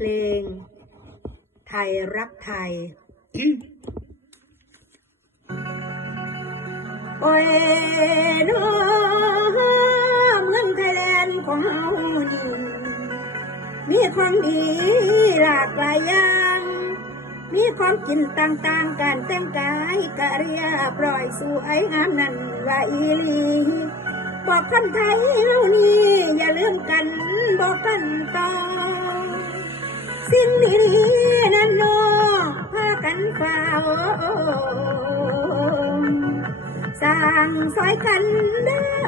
เพลง ไทยรักไทยโอ้ยน้องเมืองไทยแลนด์ของเฮานี่มีของดีหลากหลายอย่าง มีความกินต่างๆ การแต่งกายกะเรียบร้อยสู่ไอ้งามนั่นว่าอีลีบอกคนไทยเฮานี่อย่าลืมกันบอกกันต่อ สิ่งดีๆนั้นเนอพากันฝ่าสร้างซอยกันเด้อ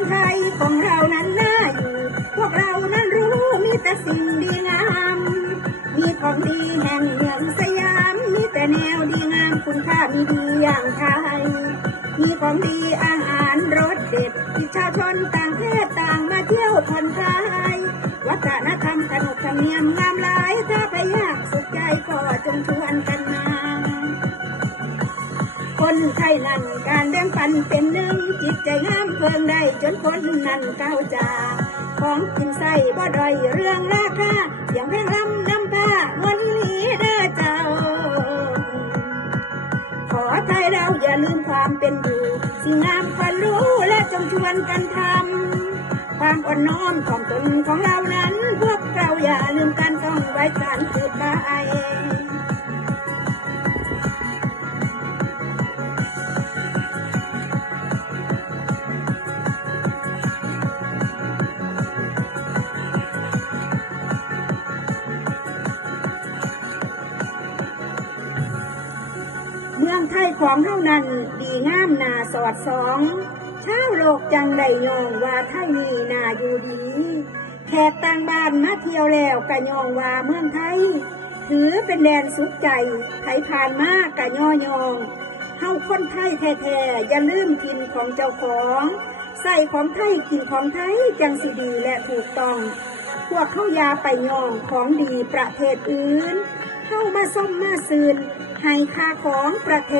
องไทยของเรานั้นน่าอยู่ พวกเรานั้นรู้มีแต่สิ่งดีงาม มีของดีแห่งเมืองสยาม มีแต่แนวดีงามคุณค่ามีดีอย่างไทย มีของดีอาหารรสเด็ดที่ชาวชนต่างเพศต่างมาเที่ยวผ่อนคลาย วัฒนธรรมขนบธรรมเนียมงามหลาย ถ้าไปยากสุดใจก็จงชวนกันมา คนไทยนั้นการแบ่งปันเป็นหนึ่ง จิตใจงามเพิ่งได้จนคนนั้นก้าวจากของกินใส่บ่ดอยเรื่องราคาเสียงเพลงรำนำพาเงินอีหลีเด้อเจ้า ขอไทยเราอย่าลืมความเป็นอยู่สิ่งงามควรรู้และจงชวนกันทำความอ่อนน้อมของตนของเรานั้น พวกเราอย่าลืมกันต้องไว้การสืบไป มืองไทยของเท่านั้นดีงามนาสอดสองชาวโลกจังได้ยองว่าไทยนี่นาอยู่ดี แขกต่างบ้านมาเที่ยวแล้วกะยองว่าเมืองไทย ถือเป็นแดนสุขใจไผผ่านมากะย่อยองเฮาคนไทยแท้ๆอย่าลืมกินของเจ้าของ ใส่ของไทยกินของไทยจังสิดีและถูกต้อง พวกเข้ายาไปยองของดีประเทศอื่น เข้ามาส้มมาซืนให้ค่าของประเทศ